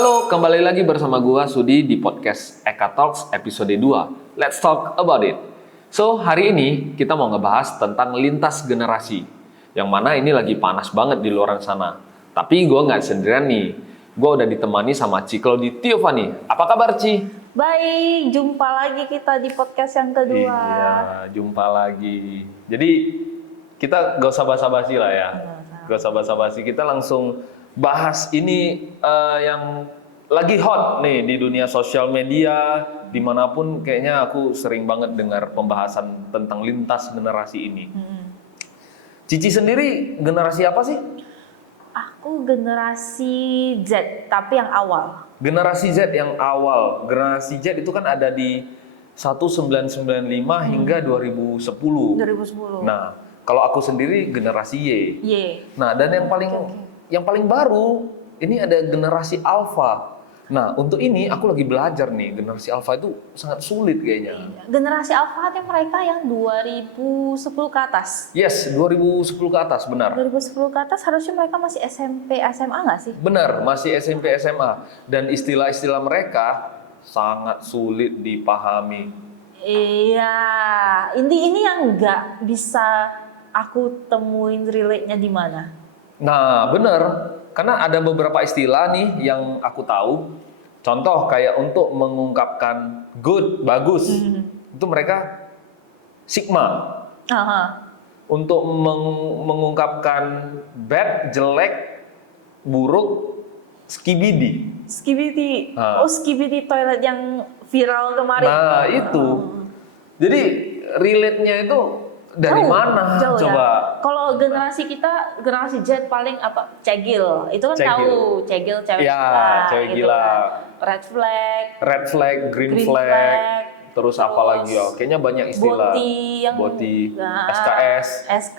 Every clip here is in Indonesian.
Halo, kembali lagi bersama gua Sudi di podcast Eka Talks episode 2. Let's talk about it. So, hari ini kita mau ngebahas tentang lintas generasi. Yang mana ini lagi panas banget di luar sana. Tapi gua nggak sendirian nih. Gua udah ditemani sama Claudie Tiovani. Apa kabar, Ci? Baik, jumpa lagi kita di podcast yang kedua. Iya, jumpa lagi. Jadi, kita gak usah basa-basi lah ya. Gak usah basa-basi, kita langsung bahas ini yang lagi hot nih di dunia sosial media, dimanapun kayaknya aku sering banget dengar pembahasan tentang lintas generasi ini. Cici sendiri generasi apa sih? Aku generasi Z, tapi yang awal. Generasi Z yang awal. Generasi Z itu kan ada di 1995 hingga 2010. 2010. Nah, kalau aku sendiri generasi Y. Y. Nah, dan yang paling baru ini ada generasi Alpha. Nah, untuk ini aku lagi belajar nih, generasi Alpha itu sangat sulit kayaknya. Generasi Alpha itu mereka yang 2010 ke atas. Yes, 2010 ke atas, benar. 2010 ke atas harusnya mereka masih SMP, SMA nggak sih? Benar, masih SMP, SMA. Dan istilah-istilah mereka sangat sulit dipahami. Iya, ini yang nggak bisa aku temuin relate-nya di mana. Nah, benar. Karena ada beberapa istilah nih yang aku tahu. Contoh kayak untuk mengungkapkan good, bagus. Itu mereka sigma. Aha. Untuk mengungkapkan bad, jelek, buruk, skibidi. Skibidi. Ah. Oh, Skibidi toilet yang viral kemarin. Nah, itu. Jadi relate-nya itu dari mana? Jauh Coba. ya. Kalau generasi kita, generasi Z paling apa? Cegil. Itu kan Cegil. tahu. Cegil cewek Ya, gila. cewek gitu gila. kan. Red flag. Red flag, green flag. Terus apa lagi ya? Kayaknya banyak istilah. Boti yang nah, SKS.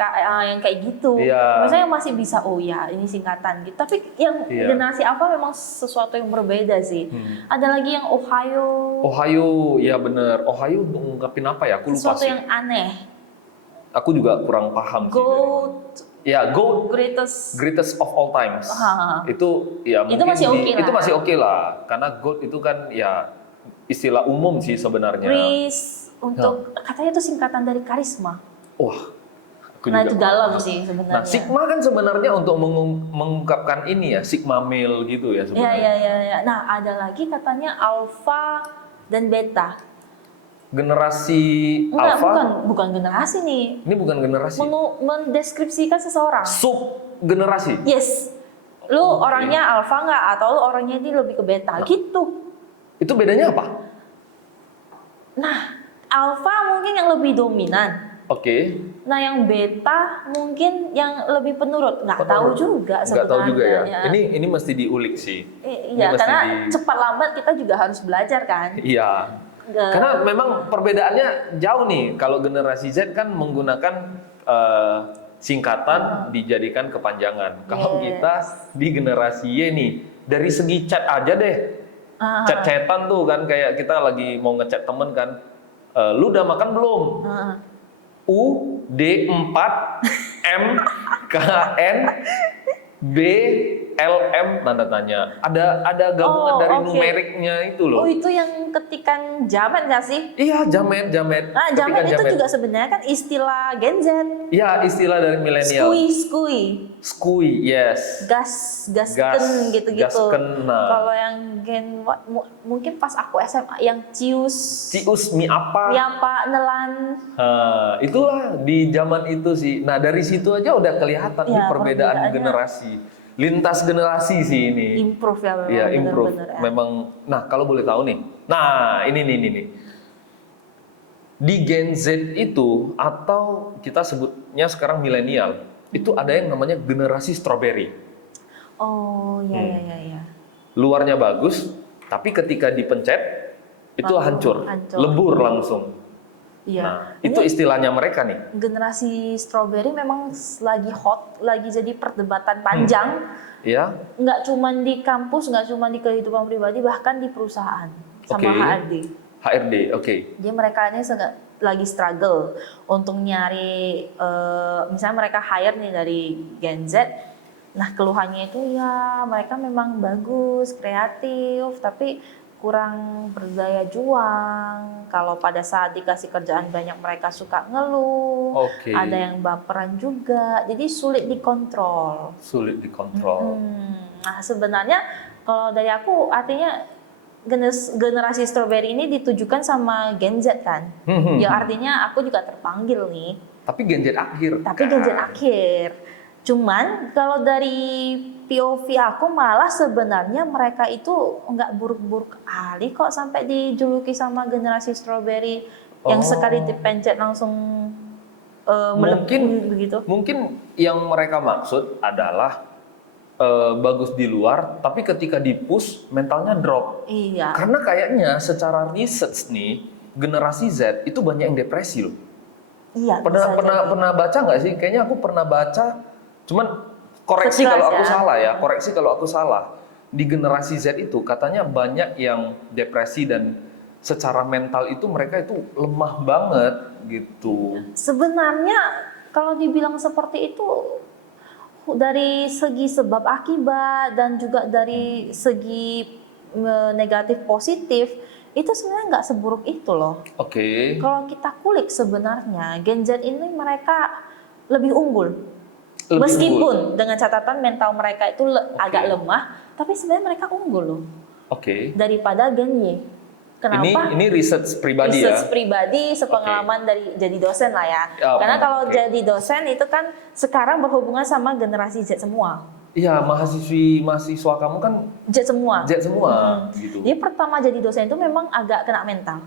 yang kayak gitu. Iya. Maksudnya masih bisa, oh ya ini singkatan gitu. Tapi yang Iya. generasi apa memang sesuatu yang berbeda sih. Ada lagi yang Ohio. Ohio, ya bener. Ohio ngungkapin apa ya? Aku lupa Sesuatu sih. yang aneh. Aku juga kurang paham sih. Goat. Ya, GOAT, Greatest. of all times. Itu masih oke lah. Itu masih oke lah. Karena GOAT itu kan ya istilah umum sih sebenarnya. Chris untuk katanya itu singkatan dari karisma. Wah, aku Nah juga itu dalam sih sebenarnya. Nah, Sigma kan sebenarnya untuk mengungkapkan ini ya, Sigma male gitu ya sebenarnya. Iya. Nah ada lagi katanya alpha dan beta. Generasi Enggak, alpha. bukan generasi nih. Ini bukan generasi. Mendeskripsikan seseorang. Sub generasi. Yes. Lu orangnya alpha nggak atau lu orangnya ini lebih ke beta gitu. Itu bedanya apa? Nah, alpha mungkin yang lebih dominan. Oke. Nah, yang beta mungkin yang lebih penurut. Nggak tahu juga sebenarnya. Nggak tahu juga ya. Ini mesti diulik sih. Iya, karena cepat lambat kita juga harus belajar kan. Iya. Karena memang perbedaannya jauh nih. Kalau generasi Z kan menggunakan singkatan dijadikan kepanjangan. Kalau kita di generasi Y nih, dari segi chat aja deh. Chat-chatan tuh kan kayak kita lagi mau ngechat temen kan. Lu udah makan belum? UD4 MKN BLM tanda tanya. Ada gabungan dari numeriknya itu loh. Oh, itu yang ketikan jamet nggak sih? Iya, jamet. Nah, jamet itu juga sebenarnya kan istilah Gen Z. Iya, istilah dari milenial. Skui, yes. Gasken gitu-gitu. Gasken, nah. Kalau yang Gen mungkin pas aku SMA yang cius, miapa, nelan. Itulah di zaman itu sih. Nah, dari situ aja udah kelihatan nih perbedaan generasi. Lintas generasi sih ini. Improve ya memang. Iya, improve. Bener-bener, ya. Memang. Nah, kalau boleh tahu nih. Nah, ini nih. Di Gen Z itu atau kita sebutnya sekarang milenial, itu ada yang namanya generasi strawberry. Oh, iya. Luarnya bagus, tapi ketika dipencet itu hancur, lebur langsung. Iya. Nah, itu istilahnya mereka nih. Generasi strawberry memang lagi hot, lagi jadi perdebatan panjang. Iya. Nggak cuma di kampus, nggak cuma di kehidupan pribadi, bahkan di perusahaan sama HRD, oke. Jadi mereka ini lagi struggle untuk nyari, misalnya mereka hire nih dari Gen Z, Nah keluhannya itu ya mereka memang bagus, kreatif, tapi kurang berdaya juang. Kalau pada saat dikasih kerjaan banyak mereka suka ngeluh, Oke. ada yang baperan juga, jadi sulit dikontrol. Sulit dikontrol. Nah sebenarnya kalau dari aku artinya generasi strawberry ini ditujukan sama Gen Z kan, ya artinya aku juga terpanggil nih. Tapi Gen Z akhir. Tapi Gen Z akhir. Cuman kalau dari POV aku malah sebenarnya mereka itu nggak buruk-buruk kali kok sampai dijuluki sama generasi strawberry yang sekali dipencet langsung melepuh begitu. Mungkin yang mereka maksud adalah bagus di luar, tapi ketika di-push mentalnya drop. Iya. Karena kayaknya secara research nih, generasi Z itu banyak yang depresi loh. Iya. Pernah baca nggak sih? Kayaknya aku pernah baca. Cuman koreksi Sekilas kalau aku ya. salah ya, koreksi kalau aku salah. Di generasi Z itu katanya banyak yang depresi dan secara mental itu mereka itu lemah banget gitu. Sebenarnya kalau dibilang seperti itu dari segi sebab akibat dan juga dari segi negatif positif itu sebenarnya nggak seburuk itu loh. Oke. Kalau kita kulik sebenarnya Gen Z ini mereka lebih unggul. Meskipun dengan catatan mental mereka itu agak lemah, tapi sebenarnya mereka unggul loh. Oke. Daripada Gen Y. Kenapa? Ini research pribadi research ya. pribadi, sepengalaman dari jadi dosen lah ya. Karena kalau jadi dosen itu kan sekarang berhubungan sama generasi Z semua. Iya, mahasiswa kamu kan Z semua. Z semua gitu. Jadi pertama jadi dosen itu memang agak kena mental.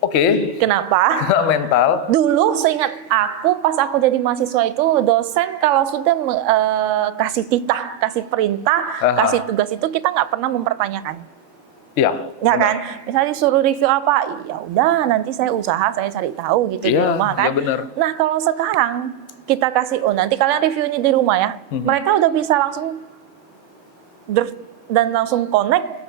Oke. Kenapa? Kena mental. Dulu seingat aku pas aku jadi mahasiswa itu dosen kalau sudah kasih titah, kasih perintah, kasih tugas itu kita nggak pernah mempertanyakan. Iya. Ya kan? Misalnya disuruh review apa, ya udah nanti saya usaha, saya cari tahu gitu di rumah kan. Iya benar. Nah, kalau sekarang kita kasih nanti kalian review ini di rumah ya. Mereka udah bisa langsung dan langsung connect.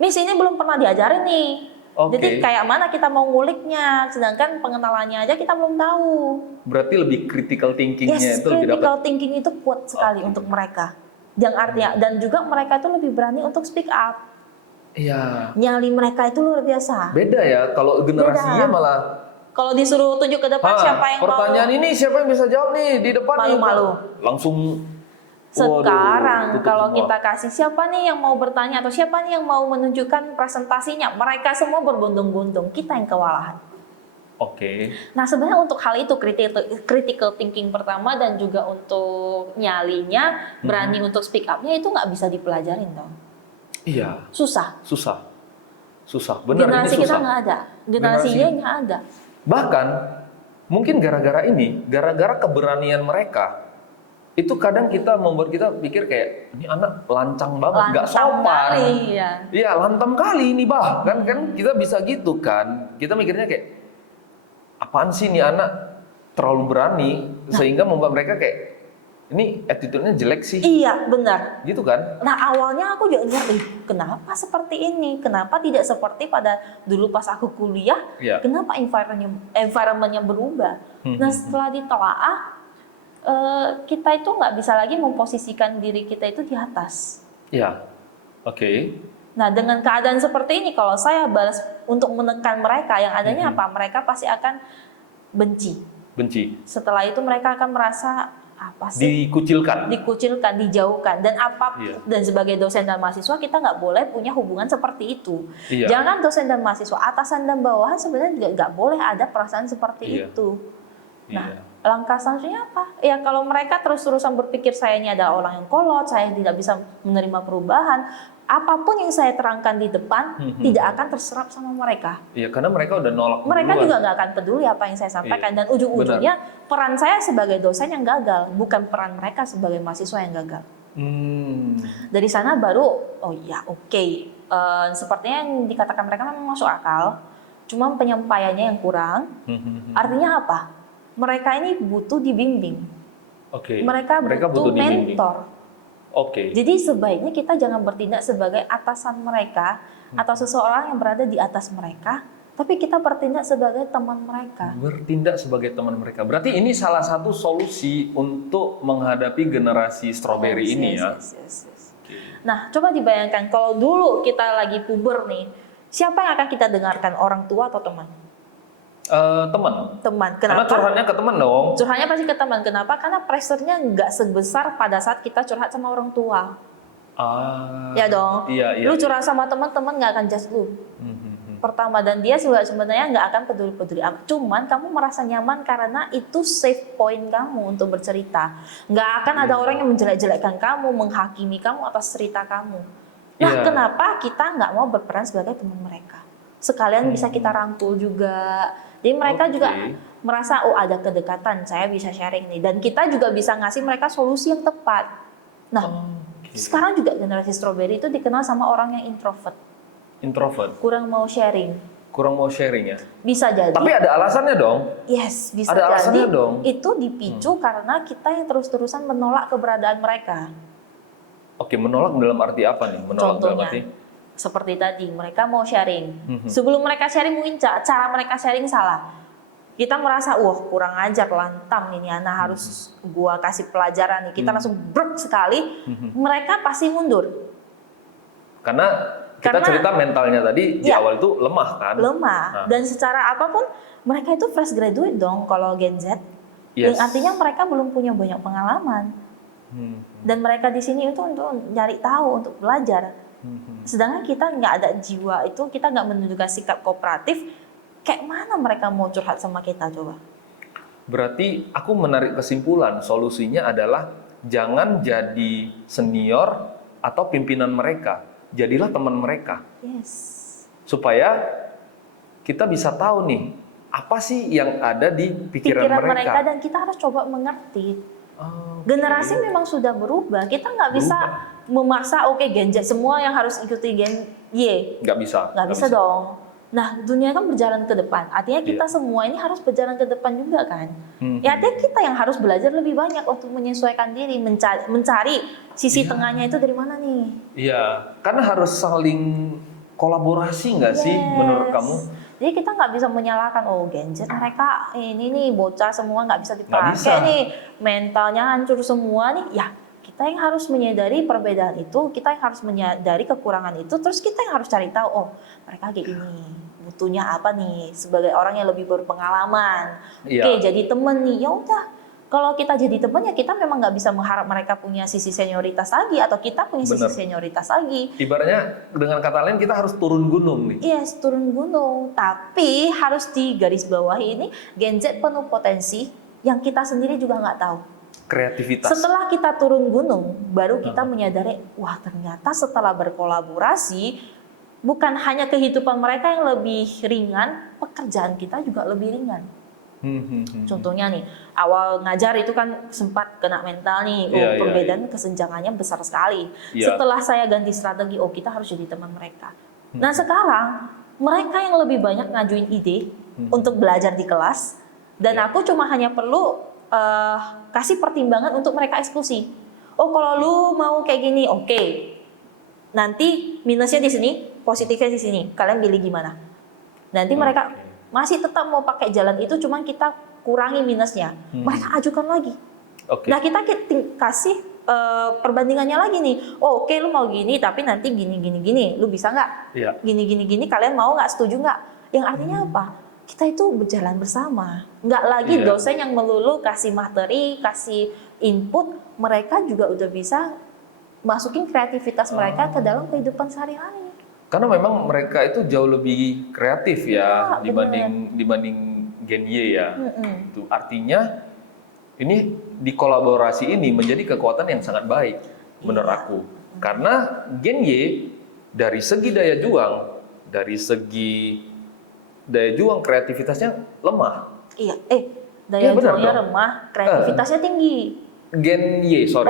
Miss ini belum pernah diajarin nih. Jadi kayak mana kita mau nguliknya, sedangkan pengenalannya aja kita belum tahu. Berarti lebih critical thinkingnya itu lebih dapat. Critical thinking itu kuat sekali untuk mereka. Yang artinya dan juga mereka itu lebih berani untuk speak up. Iya. Nyali mereka itu luar biasa. Beda ya, kalau generasinya malah. Kalau disuruh tunjuk ke depan siapa yang pertanyaan mau. Ini siapa yang bisa jawab nih di depan Malu-malu. Langsung. Sekarang kalau kita kasih siapa nih yang mau bertanya atau siapa nih yang mau menunjukkan presentasinya, mereka semua berbondong-bondong, kita yang kewalahan. Oke. Nah sebenarnya untuk hal itu critical thinking pertama dan juga untuk nyalinya, berani untuk speak up-nya itu nggak bisa dipelajarin dong. Iya. Susah. Benar, generasi ini susah. kita nggak ada, generasi Y nggak ada. Bahkan mungkin gara-gara keberanian mereka. Itu kadang membuat kita pikir kayak ini anak lancang banget, nggak sopan. Iya, lantam kali ini kan kita bisa gitu kan. Kita mikirnya kayak apaan sih nih anak terlalu berani sehingga membuat mereka kayak ini attitude-nya jelek sih. Iya, benar. Gitu kan? Nah, awalnya aku juga lihat, kenapa seperti ini? Kenapa tidak seperti pada dulu pas aku kuliah? Kenapa environment-nya berubah? Nah, setelah ditelaah kita itu nggak bisa lagi memposisikan diri kita itu di atas. Iya, oke. Nah, dengan keadaan seperti ini, kalau saya balas untuk menekan mereka, yang adanya apa? Mereka pasti akan benci. Setelah itu mereka akan merasa apa sih? Dikucilkan, dijauhkan, dan dan sebagai dosen dan mahasiswa kita nggak boleh punya hubungan seperti itu. Jangan dosen dan mahasiswa, atasan dan bawahan sebenarnya juga nggak boleh ada perasaan seperti itu. Nah, langkah selanjutnya apa? Ya kalau mereka terus-terusan berpikir saya ini adalah orang yang kolot, saya tidak bisa menerima perubahan, apapun yang saya terangkan di depan tidak akan terserap sama mereka. Iya, karena mereka udah nolak. Mereka juga nggak akan peduli apa yang saya sampaikan, dan ujung-ujungnya peran saya sebagai dosen yang gagal, bukan peran mereka sebagai mahasiswa yang gagal. Dari sana baru, sepertinya yang dikatakan mereka memang masuk akal, cuma penyampaiannya yang kurang. Artinya apa? Mereka ini butuh dibimbing. Mereka butuh mentor. Jadi sebaiknya kita jangan bertindak sebagai atasan mereka atau seseorang yang berada di atas mereka, tapi kita bertindak sebagai teman mereka. Bertindak sebagai teman mereka. Berarti ini salah satu solusi untuk menghadapi generasi strawberry ini ya. Yes. Nah, coba dibayangkan kalau dulu kita lagi puber nih, siapa yang akan kita dengarkan, orang tua atau teman? Teman. Kenapa? Karena curhatnya ke teman dong. Curhatnya pasti ke teman. Kenapa? Karena pressure-nya nggak sebesar pada saat kita curhat sama orang tua. Ya dong. Iya. Lu curhat sama teman-teman nggak akan judge lu. Pertama, dan dia juga sebenarnya nggak akan peduli-peduli. Cuman kamu merasa nyaman karena itu safe point kamu untuk bercerita. Nggak akan ada orang yang menjelek-jelekkan kamu, menghakimi kamu atas cerita kamu. Nah, kenapa kita nggak mau berperan sebagai teman mereka? Sekalian bisa kita rangkul juga. Jadi mereka juga merasa, oh ada kedekatan, saya bisa sharing nih. Dan kita juga bisa ngasih mereka solusi yang tepat. Nah, sekarang juga generasi strawberry itu dikenal sama orang yang introvert. Kurang mau sharing ya? Bisa jadi. Tapi ada alasannya dong? Yes, bisa ada jadi. Alasannya dong? Itu dipicu karena kita yang terus-terusan menolak keberadaan mereka. Oke, menolak dalam arti apa nih? Menolak Contohnya, dalam arti? seperti tadi, mereka mau sharing. Sebelum mereka sharing mungkin cara mereka sharing salah. Kita merasa, wah kurang ajar, lantang ini anak harus gua kasih pelajaran nih. Kita langsung brek sekali, mereka pasti mundur. Karena kita cerita mentalnya tadi di awal itu lemah kan? Lemah. Dan secara apapun mereka itu fresh graduate dong kalau Gen Z. Yang artinya mereka belum punya banyak pengalaman. Dan mereka di sini itu untuk nyari tahu, untuk belajar. Sedangkan kita nggak ada jiwa itu, kita nggak menunjukkan sikap kooperatif. Kayak mana mereka mau curhat sama kita coba? Berarti aku menarik kesimpulan, solusinya adalah jangan jadi senior atau pimpinan mereka. Jadilah teman mereka. Yes. Supaya kita bisa tahu nih, apa sih yang ada di pikiran mereka. Dan kita harus coba mengerti. Generasi memang sudah berubah. Kita nggak bisa memaksa, Gen Z semua yang harus ikuti Gen Y. Nggak bisa. Nggak bisa dong. Nah, dunia kan berjalan ke depan. Artinya kita semua ini harus berjalan ke depan juga kan. Ya, artinya kita yang harus belajar lebih banyak untuk menyesuaikan diri, mencari sisi tengahnya itu dari mana nih. Iya, karena harus saling kolaborasi nggak sih menurut kamu? Jadi kita nggak bisa menyalahkan, Gen Z mereka ini nih bocah semua nggak bisa dipakai nih, mentalnya hancur semua nih. Ya, kita yang harus menyadari perbedaan itu, kita yang harus menyadari kekurangan itu, terus kita yang harus cari tahu, mereka kayak gini, butuhnya apa nih sebagai orang yang lebih berpengalaman. Oke, jadi temen nih, ya udah. Kalau kita jadi teman ya kita memang nggak bisa mengharap mereka punya sisi senioritas lagi atau kita punya sisi senioritas lagi. Ibaratnya dengan kata lain kita harus turun gunung nih. Yes, turun gunung. Tapi harus digarisbawahi ini Gen Z penuh potensi yang kita sendiri juga nggak tahu. Kreativitas. Setelah kita turun gunung, baru kita menyadari, wah ternyata setelah berkolaborasi, bukan hanya kehidupan mereka yang lebih ringan, pekerjaan kita juga lebih ringan. Contohnya nih, awal ngajar itu kan sempat kena mental nih, perbedaan kesenjangannya besar sekali. Setelah saya ganti strategi, kita harus jadi teman mereka. Nah sekarang, mereka yang lebih banyak ngajuin ide untuk belajar di kelas, dan aku cuma hanya perlu kasih pertimbangan untuk mereka eksekusi. Kalau lu mau kayak gini, oke. Nanti minusnya di sini, positifnya di sini. Kalian pilih gimana? Nanti mereka masih tetap mau pakai jalan itu, cuma kita kurangi minusnya. Mereka ajukan lagi. Nah kita kasih perbandingannya lagi nih. Oke, lu mau gini, tapi nanti gini. Lu bisa nggak? Gini. Kalian mau nggak? Setuju nggak? Yang artinya apa? Kita itu berjalan bersama. Nggak lagi dosen yang melulu kasih materi, kasih input. Mereka juga udah bisa masukin kreativitas mereka ke dalam kehidupan sehari-hari. Karena memang mereka itu jauh lebih kreatif ya dibanding Gen Y ya. Itu artinya ini di kolaborasi ini menjadi kekuatan yang sangat baik menurut aku. Karena Gen Y dari segi daya juang kreativitasnya lemah. Iya, daya juangnya lemah, kreativitasnya tinggi. Gen Y, sorry.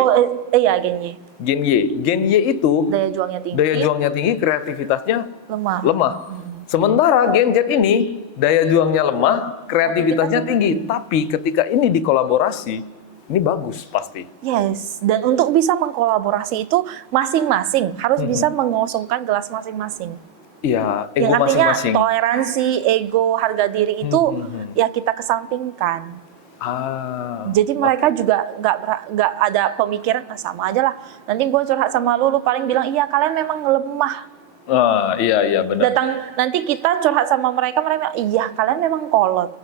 Gen Y. Gen Y itu daya juangnya tinggi, kreativitasnya lemah. Sementara Gen Z ini daya juangnya lemah, kreativitasnya tinggi. Tapi ketika ini dikolaborasi, ini bagus pasti. Yes, dan untuk bisa mengkolaborasi itu masing-masing harus bisa mengosongkan gelas masing-masing. Iya, ego Yang artinya masing-masing. toleransi, ego, harga diri itu ya kita kesampingkan. Jadi mereka juga nggak ada pemikiran sama aja lah. Nanti gue curhat sama lu paling bilang iya kalian memang lemah. Iya benar. Nanti kita curhat sama mereka bilang iya kalian memang kolot.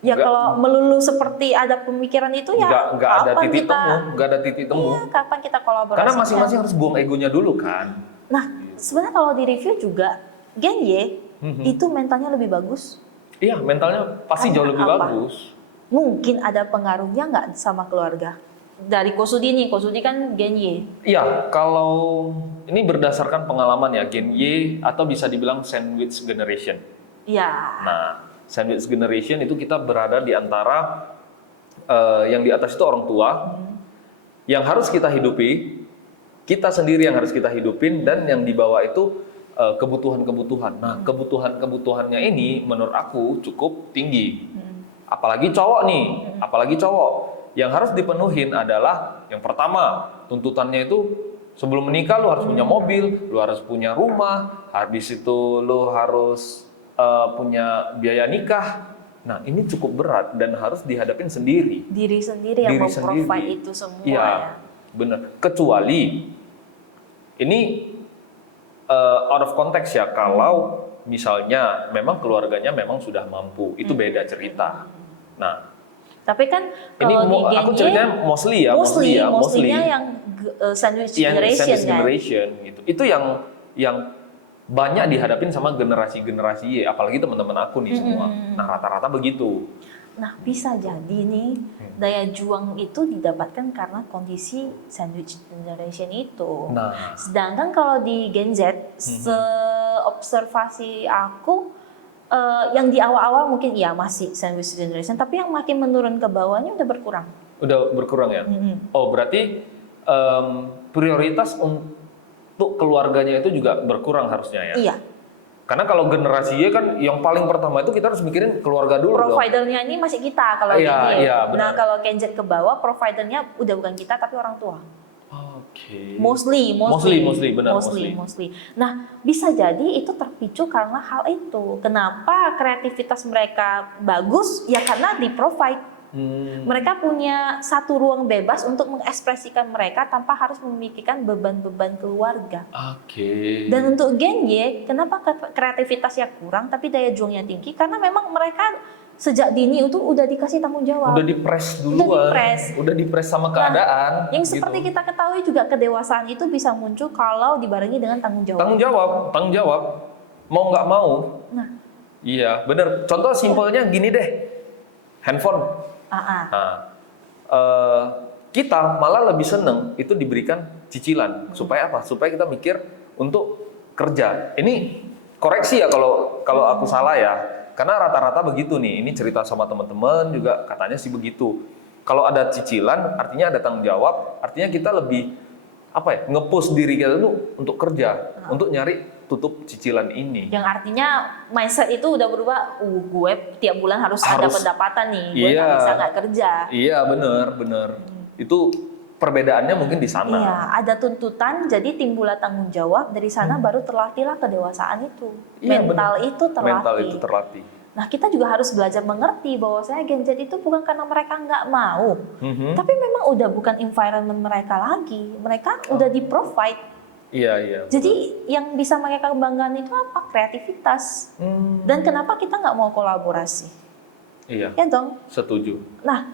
Ya Nggak- kalau melulu seperti ada pemikiran itu ya nggak ada kapan titik kita temu, nggak ada titik temu. Iya, kapan kita kolaborasi? Karena masing-masing harus buang egonya dulu kan. Nah, sebenarnya kalau di review juga Gen Y itu mentalnya lebih bagus. Iya, mentalnya pasti jauh lebih Apa? bagus. Mungkin ada pengaruhnya nggak sama keluarga? Dari Kosudi nih, Kosudi kan Gen Y. Iya, kalau ini berdasarkan pengalaman ya, Gen Y atau bisa dibilang sandwich generation. Iya. Nah, sandwich generation itu kita berada di antara yang di atas itu orang tua, yang harus kita hidupi, kita sendiri yang harus kita hidupin, dan yang di bawah itu kebutuhan-kebutuhan. Nah, kebutuhan-kebutuhannya ini menurut aku cukup tinggi. Apalagi cowok nih, apalagi cowok. Yang harus dipenuhin adalah yang pertama, tuntutannya itu sebelum menikah lu harus punya mobil, lu harus punya rumah, habis itu lu harus punya biaya nikah. Nah, ini cukup berat dan harus dihadapin sendiri. Diri sendiri yang Diri memprovide sendiri. itu semua Iya, ya. benar. Kecuali ini out of context ya, kalau misalnya memang keluarganya memang sudah mampu, itu beda cerita. Nah, Tapi kan ini kalau di Gen aku Y, ceritanya mostly mostly-nya yang sandwich yang generation sandwich kan. generation gitu. Itu yang banyak dihadapin sama generasi-generasi Y, apalagi teman-teman aku nih semua. Nah, rata-rata begitu. Nah, bisa jadi nih daya juang itu didapatkan karena kondisi sandwich generation itu. Nah, Sedangkan kalau di Gen Z, seobservasi aku yang di awal-awal mungkin iya masih sandwich generation, tapi yang makin menurun ke bawahnya udah berkurang. udah berkurang ya? Oh, berarti prioritas untuk keluarganya itu juga berkurang harusnya ya? Iya, Karena kalau generasi Y kan yang paling pertama itu kita harus mikirin keluarga dulu dong. providernya ini masih kita kalau Iya, Gen Y. iya, benar. Nah, kalau Gen Z ke bawah, providernya udah bukan kita tapi orang tua. Oke. Mostly. Benar, mostly. Nah, bisa jadi itu terpicu karena hal itu. Kenapa kreativitas mereka bagus? Ya karena di-provide. Mereka punya satu ruang bebas untuk mengekspresikan mereka tanpa harus memikirkan beban-beban keluarga. Oke. Dan untuk Gen Y, kenapa kreativitasnya kurang tapi daya juangnya tinggi? Karena memang mereka sejak dini itu udah dikasih tanggung jawab. Udah dipres duluan. Udah dipres sama keadaan. Yang seperti kita ketahui juga kedewasaan itu bisa muncul kalau dibarengi dengan tanggung jawab. Tanggung jawab. Mau nggak mau. Nah, Iya, bener. Contoh simpelnya gini deh. Handphone. Kita malah lebih seneng itu diberikan cicilan. Supaya apa? Supaya kita mikir untuk kerja. Ini koreksi ya kalau aku salah ya. Karena rata-rata begitu nih. Ini cerita sama teman-teman juga katanya sih begitu. Kalau ada cicilan, artinya ada tanggung jawab. Artinya kita lebih nge-push diri kita tuh untuk kerja, untuk nyari tutup cicilan ini. yang artinya mindset itu udah berubah. Gue tiap bulan harus ada pendapatan nih. Gue nggak bisa nggak kerja. Iya, bener. Itu perbedaannya mungkin di sana. Iya, ada tuntutan, jadi timbullah tanggung jawab. Dari sana baru terlatihlah kedewasaan itu. Iya, Mental bener. itu terlatih. Mental itu terlatih. Nah, kita juga harus belajar mengerti bahwa saya Gen Z itu bukan karena mereka nggak mau, tapi memang udah bukan environment mereka lagi. Mereka udah di-provide. Iya. Jadi yang bisa mereka kembangkan itu apa? Kreativitas. Dan kenapa kita nggak mau kolaborasi? Iya. Ya dong. Setuju. Nah,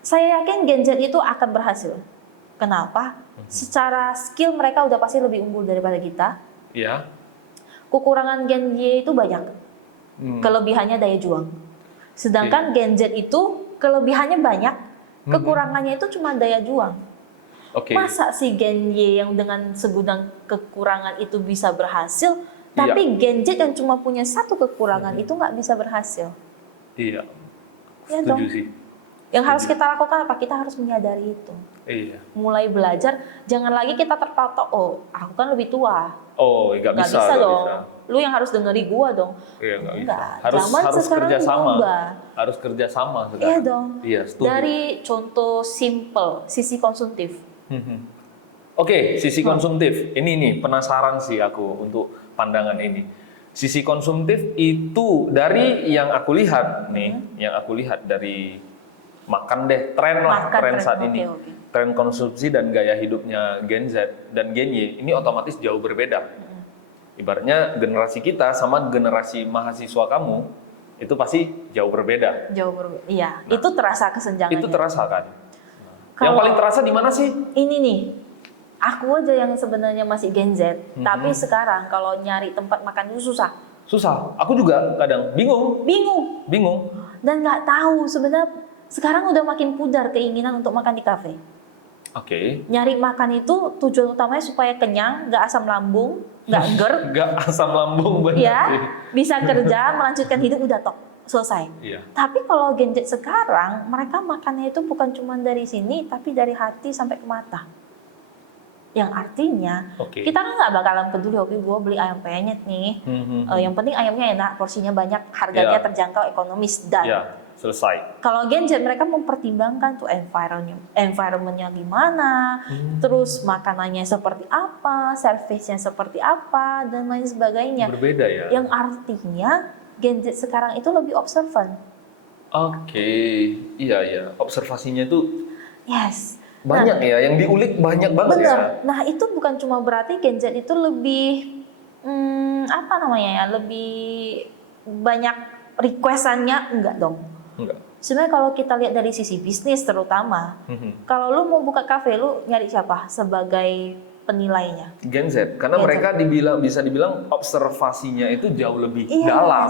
saya yakin Gen Z itu akan berhasil. Kenapa? Secara skill mereka udah pasti lebih unggul daripada kita. Iya. Kekurangan Gen Y itu banyak. Kelebihannya daya juang. Sedangkan Gen Z itu kelebihannya banyak, kekurangannya itu cuma daya juang. Masa sih Gen Y yang dengan segudang kekurangan itu bisa berhasil, tapi Gen Z yang cuma punya satu kekurangan itu nggak bisa berhasil? Iya. Ya Setuju dong. sih. Yang harus kita lakukan apa? Kita harus menyadari itu. Iya. Mulai belajar, jangan lagi kita terpatok, oh aku kan lebih tua. Oh, nggak bisa dong. bisa. Lu yang harus dengeri gua dong. Iya, nggak bisa. Enggak. Harus Zaman sekarang kerja sama. berubah. Harus kerja sama sekarang. Iya dong. Iya, setuju. Dari contoh simple, sisi konsumtif. Oke, sisi konsumtif. Ini nih penasaran sih aku untuk pandangan ini. Sisi konsumtif itu dari yang aku lihat nih, yang aku lihat dari makan deh, tren saat ini. Tren konsumsi dan gaya hidupnya Gen Z dan Gen Y ini otomatis jauh berbeda. Ibaratnya generasi kita sama generasi mahasiswa kamu itu pasti jauh berbeda. Iya, itu terasa kesenjangannya. Itu terasa kan. Yang paling terasa di mana sih? Ini nih, aku aja yang sebenarnya masih Gen Z, tapi sekarang kalau nyari tempat makan itu susah. Susah. Aku juga kadang bingung. Dan nggak tahu sebenarnya sekarang udah makin pudar keinginan untuk makan di kafe. Oke. Nyari makan itu tujuan utamanya supaya kenyang, nggak asam lambung, nggak GERD. Nggak asam lambung benar ya, sih. Bisa kerja, melanjutkan hidup, udah tok, selesai. Iya. Tapi kalau Gen Z sekarang, mereka makannya itu bukan cuma dari sini, tapi dari hati sampai ke mata. Yang artinya, kita kan nggak bakalan peduli, oke gue beli ayam penyet nih. Yang penting ayamnya enak, porsinya banyak, harganya terjangkau, ekonomis, dan selesai. Kalau Gen Z mereka mempertimbangkan tuh environment-nya gimana, terus makanannya seperti apa, service-nya seperti apa, dan lain sebagainya. Berbeda ya. Yang artinya Gen Z sekarang itu lebih observant. Oke, iya. Observasinya itu banyak yang diulik banyak banget ya. Nah itu bukan cuma berarti Gen Z itu lebih lebih banyak requestannya, enggak dong. Sebenarnya kalau kita lihat dari sisi bisnis terutama, kalau lu mau buka kafe, lu nyari siapa sebagai penilainya? Gen Z, karena mereka bisa dibilang observasinya itu jauh lebih dalam.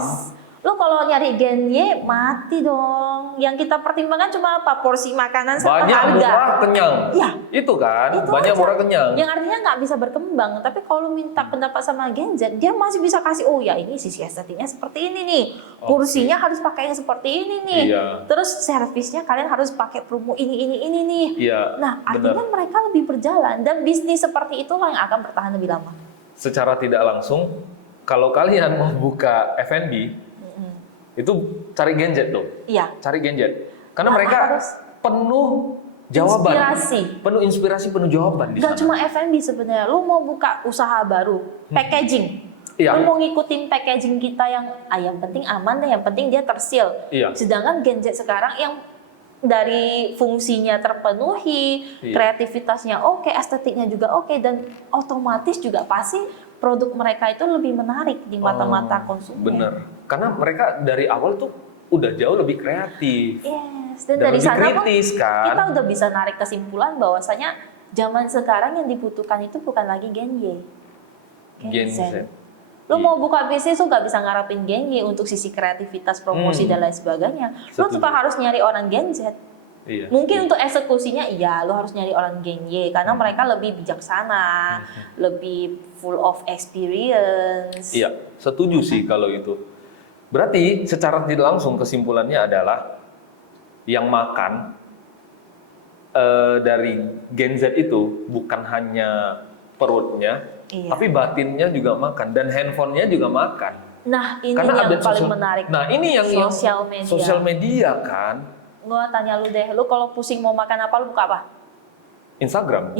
Lu kalau nyari Gen Y, mati dong. Yang kita pertimbangkan cuma apa? Porsi makanan sama harga. Banyak, murah, kenyang. Ya. Itu kan, banyak, murah, kenyang. Yang artinya nggak bisa berkembang. Tapi kalau lu minta pendapat sama Gen Z, dia masih bisa kasih, oh ya ini sisi estetiknya seperti ini nih. Kursinya harus pakai yang seperti ini nih. Terus servisnya kalian harus pakai promo ini nih. Nah, artinya mereka lebih berjalan. Dan bisnis seperti itulah yang akan bertahan lebih lama. Secara tidak langsung, kalau kalian mau buka F&B, itu cari Gen Z tuh. Cari Gen Z. Karena mereka penuh jawaban. Penuh inspirasi, penuh jawaban di sana. Gak cuma F&B sebenarnya. Lu mau buka usaha baru, packaging. Lu mau ngikutin packaging kita yang penting aman deh, yang penting dia terseal. Sedangkan Gen Z sekarang yang dari fungsinya terpenuhi, kreativitasnya oke, estetiknya juga oke, dan otomatis juga pasti produk mereka itu lebih menarik di mata-mata konsumen. Bener, karena mereka dari awal tuh udah jauh lebih kreatif. Dan dari lebih sana kritis, pun kan? kita udah bisa narik kesimpulan bahwasanya zaman sekarang yang dibutuhkan itu bukan lagi Gen Y, Gen Z. Lu mau buka bisnis, lu gak bisa ngarepin Gen Y untuk sisi kreativitas, promosi, dan lain sebagainya. Lu juga harus nyari orang Gen Z. Mungkin untuk eksekusinya, lu harus nyari orang Gen Y, karena mereka lebih bijaksana, lebih full of experience. Iya, setuju sih kalau itu. Berarti secara tidak langsung kesimpulannya adalah yang makan dari Gen Z itu bukan hanya perutnya, tapi batinnya juga makan, dan handphonenya juga makan. Nah, ini karena yang paling menarik. Nah, ini yang sosial media kan. Gua tanya lu deh, lu kalau pusing mau makan apa, lu buka apa? Instagram.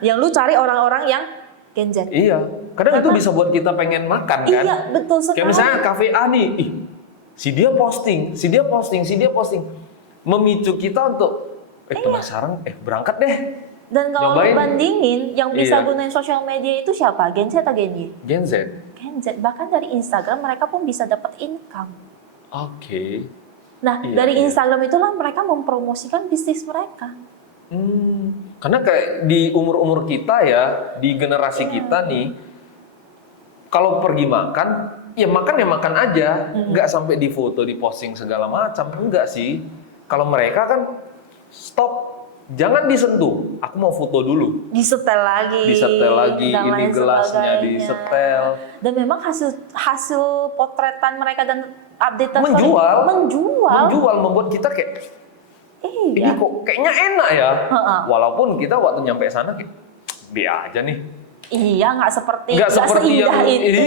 Yang lu cari orang-orang yang Gen Z. Iya, kadang itu bisa buat kita pengen makan kan. Iya, betul sekali. Kayak misalnya kafe A nih, si dia posting, memicu kita untuk penasaran, berangkat deh. Dan kalau lu bandingin, yang bisa gunain sosial media itu siapa? Gen Z atau Gen Y? Gen Z. Bahkan dari Instagram mereka pun bisa dapat income. Nah, dari Instagram itulah mereka mempromosikan bisnis mereka. Karena kayak di umur-umur kita ya, di generasi kita nih, kalau pergi makan, ya makan aja, nggak sampai di foto, di posting segala macam, enggak sih. Kalau mereka kan stop, jangan disentuh, aku mau foto dulu. Disetel lagi, ini gelasnya disetel. Dan memang hasil potretan mereka dan update menjual, membuat kita kayak ini kok kayaknya enak ya. Walaupun kita waktu nyampe sana kayak B aja nih. Nggak seindah itu.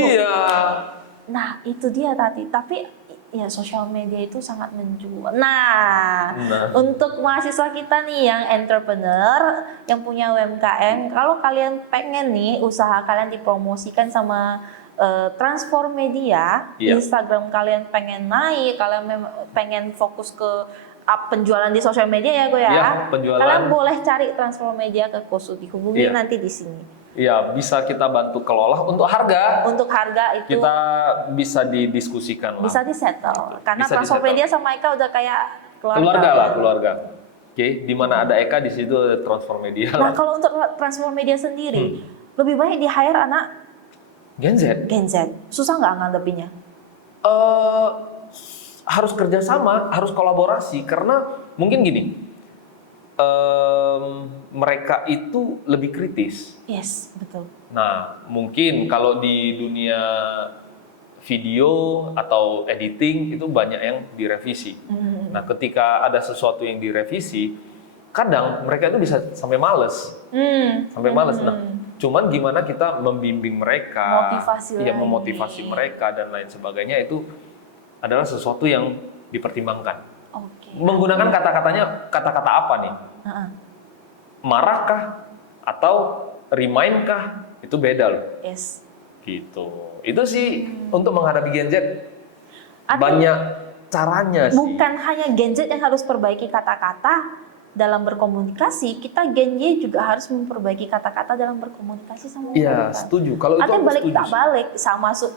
Nah, itu dia tadi. Tapi ya sosial media itu sangat menjual. Nah, untuk mahasiswa kita nih yang entrepreneur, yang punya UMKM, kalau kalian pengen nih usaha kalian dipromosikan sama transform media, Iya. Instagram kalian pengen naik, kalian pengen fokus ke penjualan di sosial media ya gue ya. Iya, penjualan. Kalian boleh cari transform media ke Kosubi, hubungi Iya. nanti di sini. Iya, bisa kita bantu kelola untuk harga. Untuk harga itu Kita bisa didiskusikan lah. bisa disettle, karena Bisa transform disettle. media sama Eka udah kayak Keluarga lah, keluarga. Oke, di mana ada Eka di situ ada transform media Nah lah. kalau untuk transform media sendiri, lebih baik di hire anak Gen Z. Gen Z. Susah nggak ngadepinnya? Harus kerjasama, harus kolaborasi karena mungkin gini, mereka itu lebih kritis. Yes, betul. Nah, mungkin kalau di dunia video atau editing itu banyak yang direvisi. Nah, ketika ada sesuatu yang direvisi, kadang mereka itu bisa sampai males, Nah, cuman gimana kita membimbing mereka, Motivasi ya lagi. memotivasi mereka dan lain sebagainya itu adalah sesuatu yang dipertimbangkan. Oke. Menggunakan kata-katanya, kata-kata apa nih? Heeh. Marahkah atau remind-kah? Itu beda loh. Yes. Gitu. Itu sih untuk menghadapi Gen Z Atau banyak caranya sih. bukan hanya Gen Z yang harus perbaiki kata-kata dalam berkomunikasi, kita Gen Y juga harus memperbaiki kata-kata dalam berkomunikasi sama Iya, mereka. setuju. Kalau itu Artinya aku balik setuju tak sih. balik,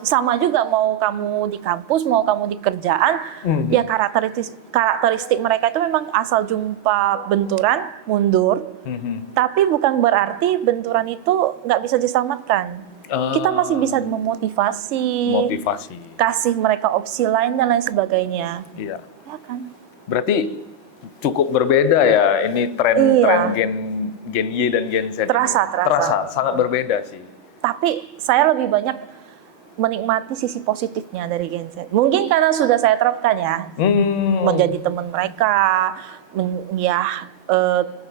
sama juga mau kamu di kampus, mau kamu di kerjaan, ya karakteristik mereka itu memang asal jumpa benturan mundur, tapi bukan berarti benturan itu nggak bisa diselamatkan. Kita masih bisa memotivasi, Motivasi. kasih mereka opsi lain dan lain sebagainya, Iya. ya kan? Berarti cukup berbeda ya ini tren Gen Y dan Gen Z. Terasa. Sangat berbeda sih. Tapi saya lebih banyak menikmati sisi positifnya dari Gen Z. Mungkin karena sudah saya terapkan ya, menjadi teman mereka,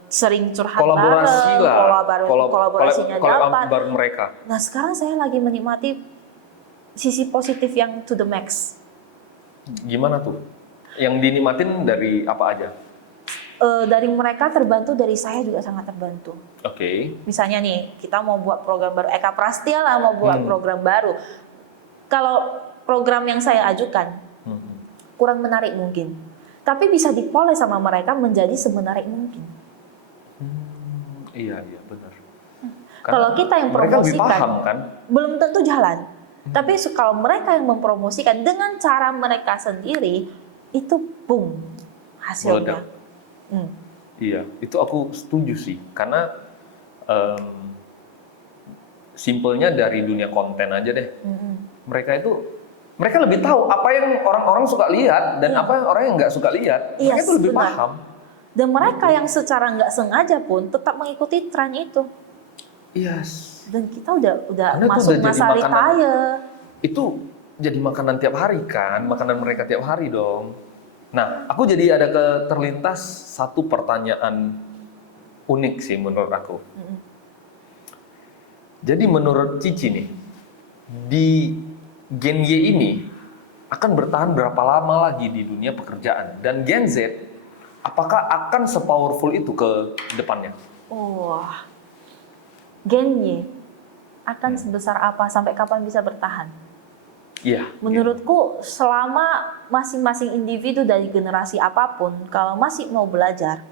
sering curhat Kolaborasi bareng, lah. kolaborasinya dapat. Bareng mereka. Nah sekarang saya lagi menikmati sisi positif yang to the max. Gimana tuh? Yang dinikmatin dari apa aja? Dari mereka terbantu, dari saya juga sangat terbantu. Oke. Misalnya nih, kita mau buat program baru, Eka Prastia lah mau buat program baru. Kalau program yang saya ajukan kurang menarik mungkin, tapi bisa dipoles sama mereka menjadi semenarik mungkin. Iya benar. Kalau kita yang mereka lebih promosikan, paham kan? belum tentu jalan. Tapi kalau mereka yang mempromosikan dengan cara mereka sendiri, itu boom hasilnya. Iya, itu aku setuju sih, karena simpelnya dari dunia konten aja deh. Mereka lebih tahu apa yang orang-orang suka lihat dan apa yang orang yang nggak suka lihat. Mereka itu lebih benar. paham. Dan mereka yang secara nggak sengaja pun tetap mengikuti tren itu. Yes. Dan kita udah Karena itu masuk udah jadi masa makanan. retire. Itu jadi makanan tiap hari kan, makanan mereka tiap hari dong. Nah, aku jadi ada terlintas satu pertanyaan unik sih menurut aku. Jadi menurut Cici nih, di Gen Y ini akan bertahan berapa lama lagi di dunia pekerjaan? Dan Gen Z, apakah akan sepowerful itu ke depannya? Wah, Gen Y akan sebesar apa, sampai kapan bisa bertahan? Iya. Menurutku selama masing-masing individu dari generasi apapun, kalau masih mau belajar,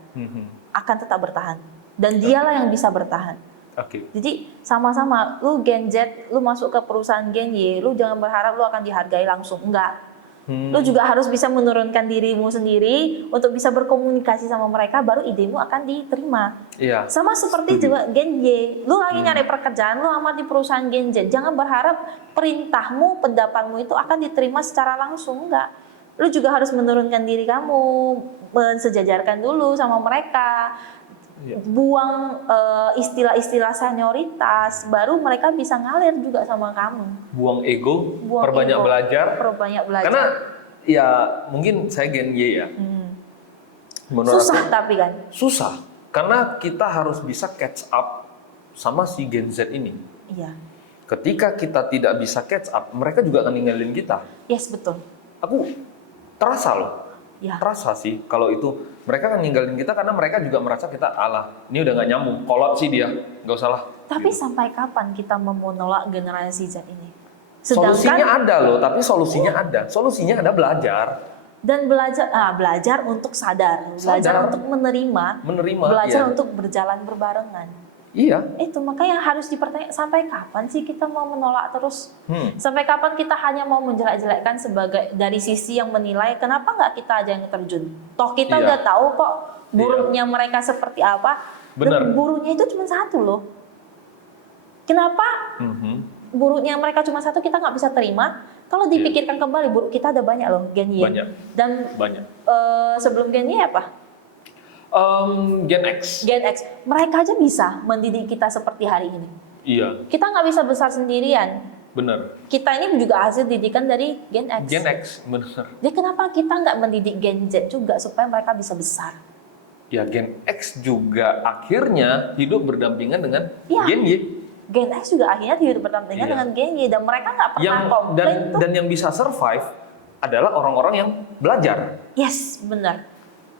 akan tetap bertahan. Dan dialah yang bisa bertahan. Oke. Jadi sama-sama, lu Gen Z, lu masuk ke perusahaan Gen Y, lu jangan berharap lu akan dihargai langsung. Enggak. Lu juga harus bisa menurunkan dirimu sendiri untuk bisa berkomunikasi sama mereka, baru idemu akan diterima. Iya. Sama seperti juga Gen Y, lu lagi nyari pekerjaan, lu amat di perusahaan Gen Z, jangan berharap perintahmu, pendapatmu itu akan diterima secara langsung, enggak. Lu juga harus menurunkan diri kamu, mensejajarkan dulu sama mereka. Buang istilah-istilah senioritas, baru mereka bisa ngalir juga sama kamu. Buang ego, Buang perbanyak ego, belajar. perbanyak belajar. Karena ya mungkin saya Gen Y ya. Menurut Susah aku, tapi kan. susah. Karena kita harus bisa catch up sama si Gen Z ini. Iya. Ketika kita tidak bisa catch up, mereka juga akan ninggalin kita. Yes, betul. Aku terasa loh. Ya. Terasa sih kalau itu mereka akan ninggalin kita karena mereka juga merasa kita alah, ini udah nggak nyambung, kolot sih dia, nggak usah lah. Tapi sampai kapan kita mau menolak generasi Z ini? Solusinya ada loh, tapi solusinya ada. Solusinya ada belajar. Dan belajar untuk belajar untuk menerima, belajar untuk berjalan berbarengan. Iya. Itu makanya harus dipertanyakan, sampai kapan sih kita mau menolak terus? Sampai kapan kita hanya mau menjelek-jelekkan sebagai dari sisi yang menilai? Kenapa nggak kita aja yang terjun? Toh kita udah tahu kok buruknya mereka seperti apa. Bener. Dan buruknya itu cuma satu loh. Kenapa buruknya mereka cuma satu kita nggak bisa terima? Kalau dipikirkan kembali, buruk kita ada banyak loh, Gen Y. Banyak. Dan banyak. Sebelum Gen Y apa? Gen X. Gen X. Mereka aja bisa mendidik kita seperti hari ini. Iya. Kita nggak bisa besar sendirian. Bener. Kita ini juga hasil didikan dari Gen X. Gen X, bener. Jadi kenapa kita nggak mendidik Gen Z juga supaya mereka bisa besar? Ya, Gen X juga akhirnya hidup berdampingan dengan Gen Y. Gen X juga akhirnya hidup berdampingan dengan Gen Y, dan mereka nggak pernah komplain dan yang bisa survive adalah orang-orang yang belajar. Yes, benar.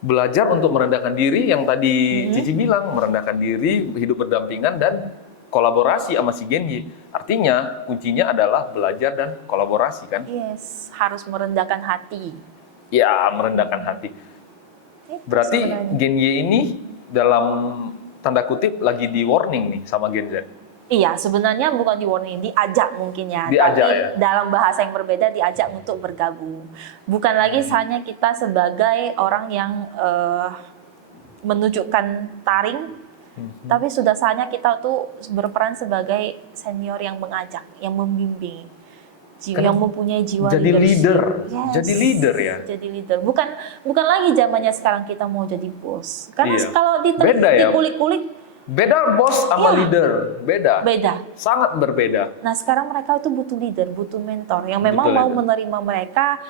Belajar untuk merendahkan diri, yang tadi Cici bilang, merendahkan diri, hidup berdampingan dan kolaborasi sama si Gen Y. Artinya kuncinya adalah belajar dan kolaborasi kan? Yes, harus merendahkan hati. Ya, merendahkan hati. Berarti sebenarnya Gen Y ini dalam tanda kutip lagi di warning nih sama Gen Z. Iya, sebenarnya bukan di warning, diajak mungkin ya. Diajak, tapi ya? Dalam bahasa yang berbeda, diajak untuk bergabung. Bukan lagi hanya kita sebagai orang yang menunjukkan taring, tapi sudah saatnya kita tuh berperan sebagai senior yang mengajak, yang membimbing, yang mempunyai jiwa jadi leader. Yes, jadi leader ya. Jadi leader. Bukan lagi zamannya sekarang kita mau jadi bos. Karena kalau dikulik-kulik, beda bos sama leader, beda. Sangat berbeda. Nah, sekarang mereka itu butuh leader, butuh mentor yang memang mau menerima mereka,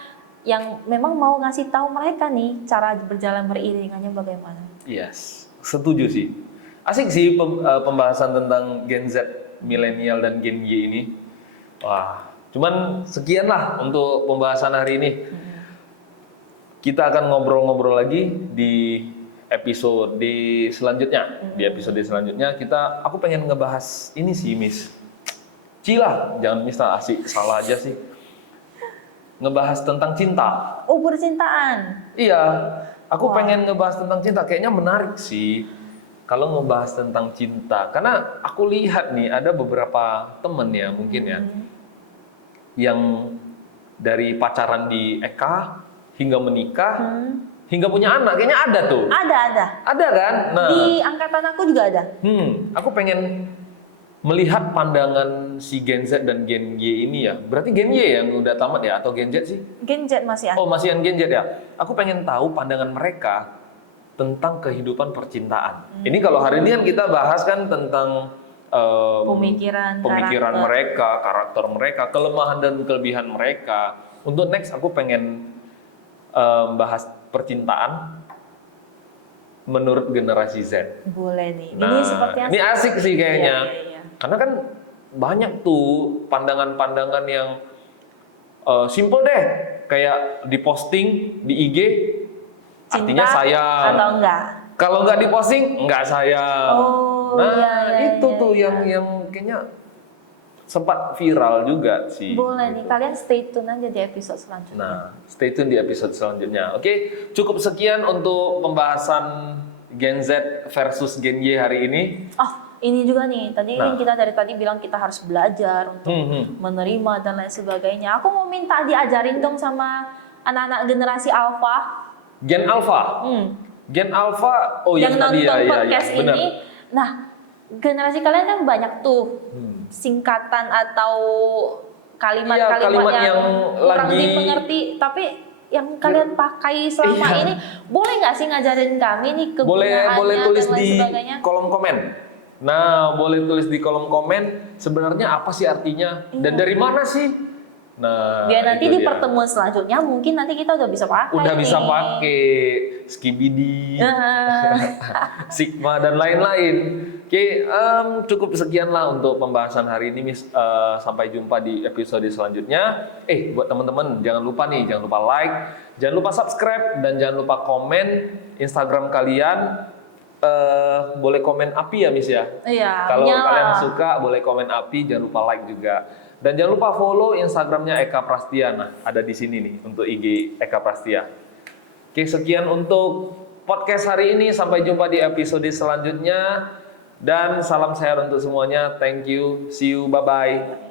yang memang mau ngasih tahu mereka nih cara berjalan beriringannya bagaimana. Yes, setuju sih. Asik sih pembahasan tentang Gen Z, milenial dan Gen Y ini. Wah, cuman sekian lah untuk pembahasan hari ini. Kita akan ngobrol-ngobrol lagi di episode selanjutnya. Di episode selanjutnya aku pengen ngebahas ini sih, Miss. Cila, jangan Miss, asik, salah aja sih. Ngebahas tentang cinta. Oh, percintaan. Iya, aku pengen ngebahas tentang cinta. Kayaknya menarik sih kalau ngebahas tentang cinta. Karena aku lihat nih ada beberapa temen ya mungkin ya, yang dari pacaran di EK hingga menikah, hingga punya anak, kayaknya ada tuh. Ada kan? Nah, di angkatan aku juga ada. Aku pengen melihat pandangan si Gen Z dan Gen Y ini ya. Berarti Gen Y yang udah tamat ya, atau Gen Z sih? Gen Z masih ada. Oh, masih Gen Z ya. Aku pengen tahu pandangan mereka tentang kehidupan percintaan. Ini kalau hari ini kan kita bahas kan tentang pemikiran mereka, karakter mereka, kelemahan dan kelebihan mereka. Untuk next aku pengen bahas percintaan menurut generasi Z. Boleh nih. Nah, ini asik sih kayaknya. Iya. Karena kan banyak tuh pandangan-pandangan yang simple deh, kayak diposting di IG artinya sayang. Atau enggak? Kalau nggak diposting enggak sayang. Oh, itu tuh yang kayaknya sempat viral juga sih. Boleh nih, kalian stay tune aja di episode selanjutnya. Nah, stay tune di episode selanjutnya. Oke, cukup sekian untuk pembahasan Gen Z versus Gen Y hari ini. Oh, ini juga nih, tadi kita dari tadi bilang kita harus belajar untuk menerima dan lain sebagainya. Aku mau minta diajarin dong sama anak-anak generasi Alpha. Gen Alpha? Gen Alpha, oh yang tadi nonton podcast ya, ini. Nah, generasi kalian kan banyak tuh singkatan atau kalimat-kalimat yang kurang dimengerti, tapi yang kalian pakai selama ini, boleh nggak sih ngajarin kami nih kegunaannya boleh tulis dan lain di sebagainya? kolom komen. Nah, boleh tulis di kolom komen sebenarnya apa sih artinya dan dari mana sih? Nah, biar nanti di pertemuan selanjutnya mungkin nanti kita udah bisa pakai. Udah bisa pakai skibidi, sigma dan lain-lain. Oke, cukup sekian lah untuk pembahasan hari ini, Miss. Sampai jumpa di episode selanjutnya. Buat teman-teman jangan lupa like, jangan lupa subscribe dan jangan lupa komen Instagram kalian. Boleh komen api ya, Miss ya. Iya. Kalau kalian suka boleh komen api, jangan lupa like juga. Dan jangan lupa follow Instagramnya Eka Prastia. Nah, ada di sini nih untuk IG Eka Prastia. Oke, sekian untuk podcast hari ini. Sampai jumpa di episode selanjutnya. Dan salam sehat untuk semuanya. Thank you. See you. Bye-bye.